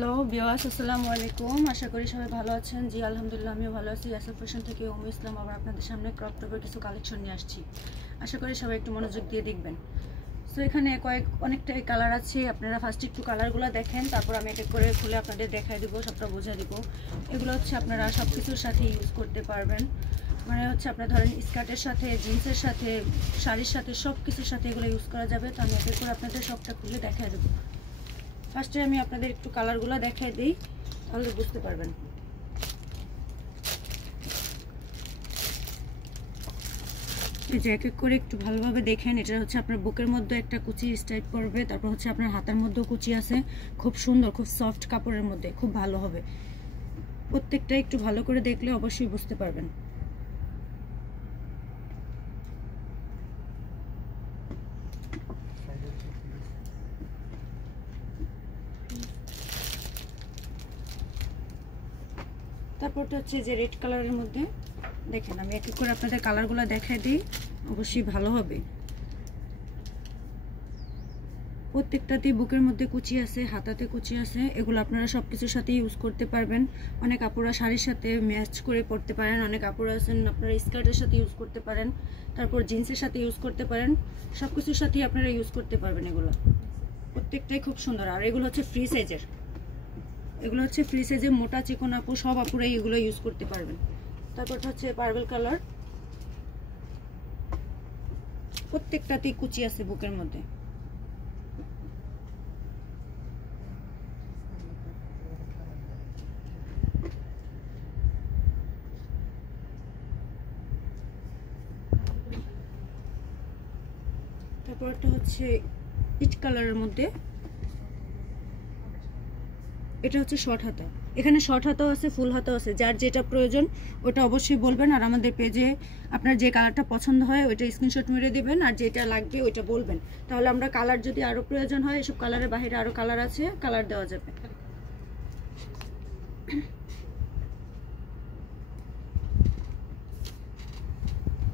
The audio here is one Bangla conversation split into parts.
হ্যালো ভিউয়ার্স, আসসালামু আলাইকুম। আশা করি সবাই ভালো আছেন। জি আলহামদুলিল্লাহ, আমিও ভালো আছি। ইয়াসির ফ্যাশন থেকে ইসলাম আবার আপনাদের সামনে ক্রপ টপের কিছু কালেকশন নিয়ে আসছি। আশা করি সবাই একটু মনোযোগ দিয়ে দেখবেন। সো এখানে অনেকটাই কালার আছে। আপনারা ফার্স্ট একটু কালারগুলো দেখেন, তারপর আমি এক এক করে খুলে আপনাদের দেখাই দেবো, সবটা বোঝা দিব। এগুলো হচ্ছে আপনারা সব কিছুর সাথে ইউজ করতে পারবেন। মানে হচ্ছে আপনার ধরেন স্কার্টের সাথে, জিন্সের সাথে, শাড়ির সাথে, সব কিছুর সাথে এগুলো ইউজ করা যাবে। তো আমি এক এক করে আপনাদের সবটা খুলে দেখাই দেবো। ফার্স্টে আমি আপনাদের একটু কালারগুলো দেখাই দিই, তাহলে বুঝতে পারবেন। এই যে এক এক করে একটু ভালোভাবে দেখেন। এটা হচ্ছে আপনার বুকের মধ্যে একটা কুচি স্টাইপ করবে, তারপর হচ্ছে আপনার হাতের মধ্যেও কুচি আছে। খুব সুন্দর, খুব সফট কাপড়ের মধ্যে, খুব ভালো হবে। প্রত্যেকটা একটু ভালো করে দেখলে অবশ্যই বুঝতে পারবেন। তারপরটা হচ্ছে যে রেড কালারের মধ্যে দেখেন, আমি এক এক করে আপনাদের কালারগুলো দেখাই দিই, অবশ্যই ভালো হবে। প্রত্যেকটাতেই বুকের মধ্যে কুচি আছে, হাতাতে কুচি আছে। এগুলো আপনারা সব কিছুর সাথে ইউজ করতে পারবেন। অনেক আপুরা শাড়ির সাথে ম্যাচ করে পরতে পারেন, অনেক আপুরা আছেন আপনারা স্কার্টের সাথে ইউজ করতে পারেন, তারপর জিন্সের সাথে ইউজ করতে পারেন। সব কিছুর সাথেই আপনারা ইউজ করতে পারবেন। এগুলো প্রত্যেকটাই খুব সুন্দর। আর এগুলো হচ্ছে ফ্রি সাইজের, এগুলো হচ্ছে ফ্রি সাইজের, মোটা চিকন আপু সব আপুরাই এগুলো ইউজ করতে পারবেন। তারপরটা হচ্ছে পার্পল কালার, প্রত্যেকটাতেই কুচি আছে বুকের মধ্যে। তারপরটা হচ্ছে ইট কালারের মধ্যে, এটা হচ্ছে শর্ট হাতা। এখানে শর্ট হাতাও আছে, ফুল হাতাও আছে। যার যেটা প্রয়োজন ওটা অবশ্যই বলবেন। আর আমাদের পেজে আপনার যে কালারটা পছন্দ হয় ওইটা স্ক্রিনশট মেরে দেবেন, আর যেটা লাগবে ওইটা বলবেন। তাহলে আমরা কালার যদি আরও প্রয়োজন হয়, এসব কালারের বাইরে আরও কালার আছে, কালার দেওয়া যাবে।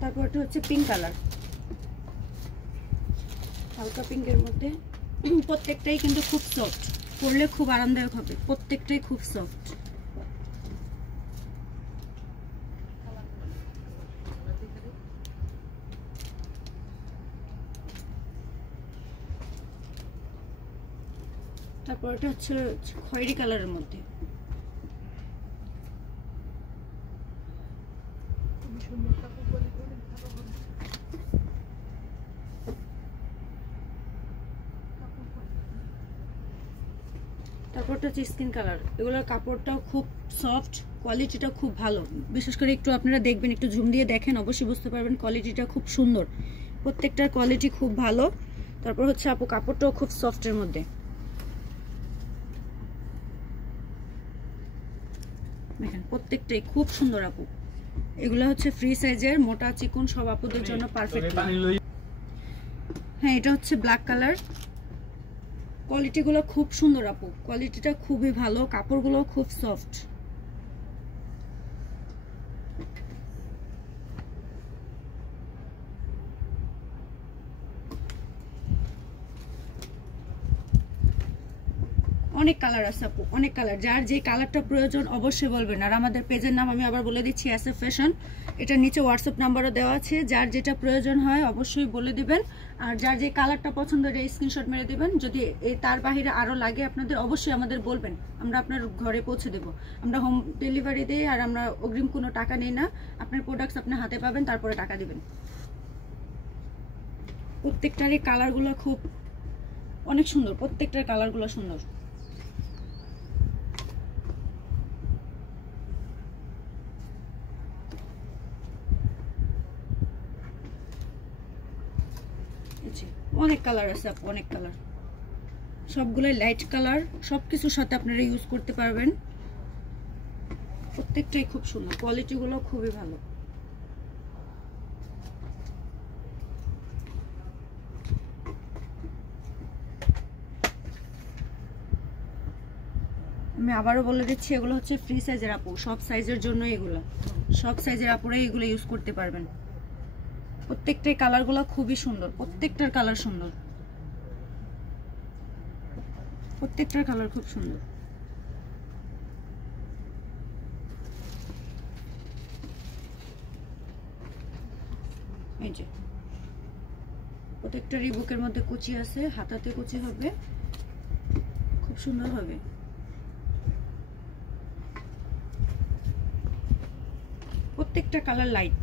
তারপরটা হচ্ছে পিঙ্ক কালার, হালকা পিঙ্কের মধ্যে। প্রত্যেকটাই কিন্তু খুব সফট, পরলে খুব আরামদায়ক হবে। প্রত্যেকটাই খুব সফট। তারপর এটা হচ্ছে খয়েরি কালারের মধ্যে, তারপরটা হচ্ছে স্কিন কালার। এগুলোর কাপড়টাও খুব সফট, কোয়ালিটিটা খুব ভালো। বিশেষ করে একটু আপনারা দেখবেন, একটু ঝুম দিয়ে দেখেন, অবশ্যই বুঝতে পারবেন কোয়ালিটিটা খুব সুন্দর। প্রত্যেকটার কোয়ালিটি খুব ভালো। তারপর হচ্ছে আপু কাপড়টাও খুব সফটের মধ্যে, দেখেন প্রত্যেকটাই খুব সুন্দর আপু। এগুলো হচ্ছে ফ্রি সাইজের, মোটা চিকন সব আপুদের জন্য পারফেক্ট। হ্যাঁ, এটা হচ্ছে ব্ল্যাক কালার। কোয়ালিটিগুলো খুব সুন্দর আপু, কোয়ালিটিটা খুবই ভালো, কাপড়গুলো খুব সফট। অনেক কালার আছে আপু, অনেক কালার। যার যে কালারটা প্রয়োজন অবশ্যই বলবেন। আর আমাদের পেজের নাম আমি আবার বলে দিচ্ছি, ইয়াসির ফ্যাশন। এটা নিচে হোয়াটসঅ্যাপ নাম্বারও দেওয়া আছে। যার যেটা প্রয়োজন হয় অবশ্যই বলে দিবেন। আর যার যে কালারটা পছন্দ এটা স্ক্রিনশট মেরে দিবেন। যদি তার বাহিরে আরও লাগে আপনাদের, অবশ্যই আমাদের বলবেন, আমরা আপনার ঘরে পৌঁছে দেবো। আমরা হোম ডেলিভারি দিই, আর আমরা অগ্রিম কোনো টাকা নিই না। আপনার প্রোডাক্টস আপনি হাতে পাবেন, তারপরে টাকা দিবেন। প্রত্যেকটারই কালারগুলো খুব অনেক সুন্দর, প্রত্যেকটার কালারগুলো সুন্দর। অনেক কালার আছে আপু, অনেক কালার, সবগুলোই লাইট কালার। সবকিছুর সাথে আপনারা ইউজ করতে পারবেন। প্রত্যেকটাই খুব সুন্দর, কোয়ালিটিগুলো খুবই ভালো। আমি আবারও বলে দিচ্ছি, এগুলো হচ্ছে ফ্রি সাইজের আপু, সব সাইজের জন্য এগুলো, সব সাইজের আপুরাই এগুলো ইউজ করতে পারবেন। প্রত্যেকটাই কালারগুলো খুবই সুন্দর, প্রত্যেকটার কালার সুন্দর, প্রত্যেকটার কালার খুব সুন্দর। এই যে প্রত্যেকটা রিবুকের মধ্যে কুচি আছে, হাতাতে কুচি হবে, খুব সুন্দর হবে। প্রত্যেকটা কালার লাইট,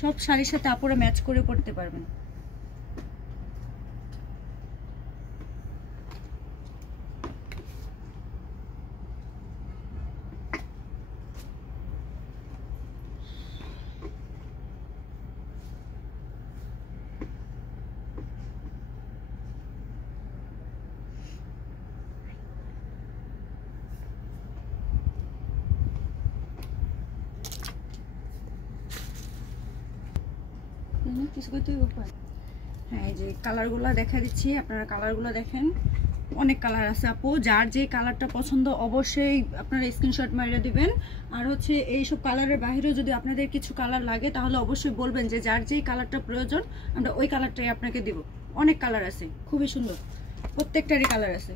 সব শাড়ির সাথে আপুরা ম্যাচ করে পরতে পারবেন। হ্যাঁ, এই যে কালারগুলো দেখা দিচ্ছি, আপনারা কালারগুলো দেখেন, অনেক কালার আছে আপু। যার যে কালারটা পছন্দ অবশ্যই আপনারা স্ক্রিনশট মারিয়ে দিবেন। আর হচ্ছে এইসব কালারের বাইরেও যদি আপনাদের কিছু কালার লাগে তাহলে অবশ্যই বলবেন যে যার যেই কালারটা প্রয়োজন আমরা ওই কালারটাই আপনাকে দিব। অনেক কালার আছে, খুবই সুন্দর, প্রত্যেকটারই কালার আছে।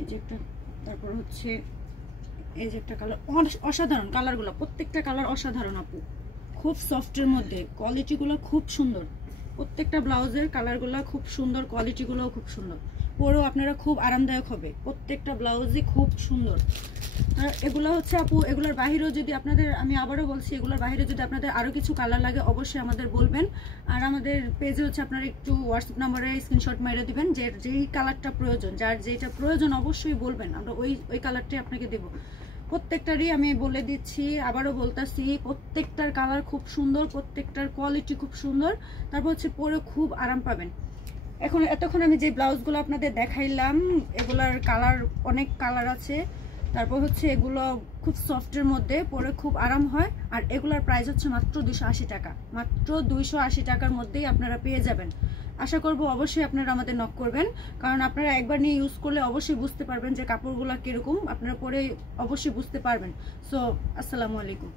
এই যে একটা, তারপর হচ্ছে এই যে একটা কালার, অসাধারণ কালারগুলো, প্রত্যেকটা কালার অসাধারণ আপু, খুব সফটের মধ্যে, কোয়ালিটিগুলো খুব সুন্দর। প্রত্যেকটা ব্লাউজের কালারগুলো খুব সুন্দর, কোয়ালিটিগুলোও খুব সুন্দর, পরেও আপনারা খুব আরামদায়ক হবে। প্রত্যেকটা ব্লাউজই খুব সুন্দর। আর এগুলো হচ্ছে আপু, এগুলোর বাহিরেও যদি আপনাদের, আমি আবারও বলছি, এগুলোর বাইরে যদি আপনাদের আরও কিছু কালার লাগে অবশ্যই আমাদের বলবেন। আর আমাদের পেজে হচ্ছে আপনারা একটু হোয়াটসঅ্যাপ নাম্বারে স্ক্রিনশট মেরে দিবেন, যে যেই কালারটা প্রয়োজন, যার যেটা প্রয়োজন অবশ্যই বলবেন, আমরা ওই কালারটাই আপনাকে দেবো। প্রত্যেকটারই আমি বলে দিচ্ছি, আবারও বলতেছি, প্রত্যেকটার কালার খুব সুন্দর, প্রত্যেকটার কোয়ালিটি খুব সুন্দর, তারপর হচ্ছে পরে খুব আরাম পাবেন। এতক্ষণ আমি যে ব্লাউজগুলো আপনাদের দেখাইলাম এগুলার কালার, অনেক কালার আছে। তারপর হচ্ছে এগুলো খুব সফটের মধ্যে, পরে খুব আরাম হয়। আর এগুলার প্রাইস হচ্ছে মাত্র 280 টাকা, মাত্র 280 টাকার মধ্যেই আপনারা পেয়ে যাবেন। আশা করব অবশ্যই আপনারা আমাদের নক করবেন, কারণ আপনারা একবার নিয়ে ইউজ করলে অবশ্যই বুঝতে পারবেন যে কাপড়গুলো কীরকম, আপনারা পরে অবশ্যই বুঝতে পারবেন। সো আসসালামু আলাইকুম।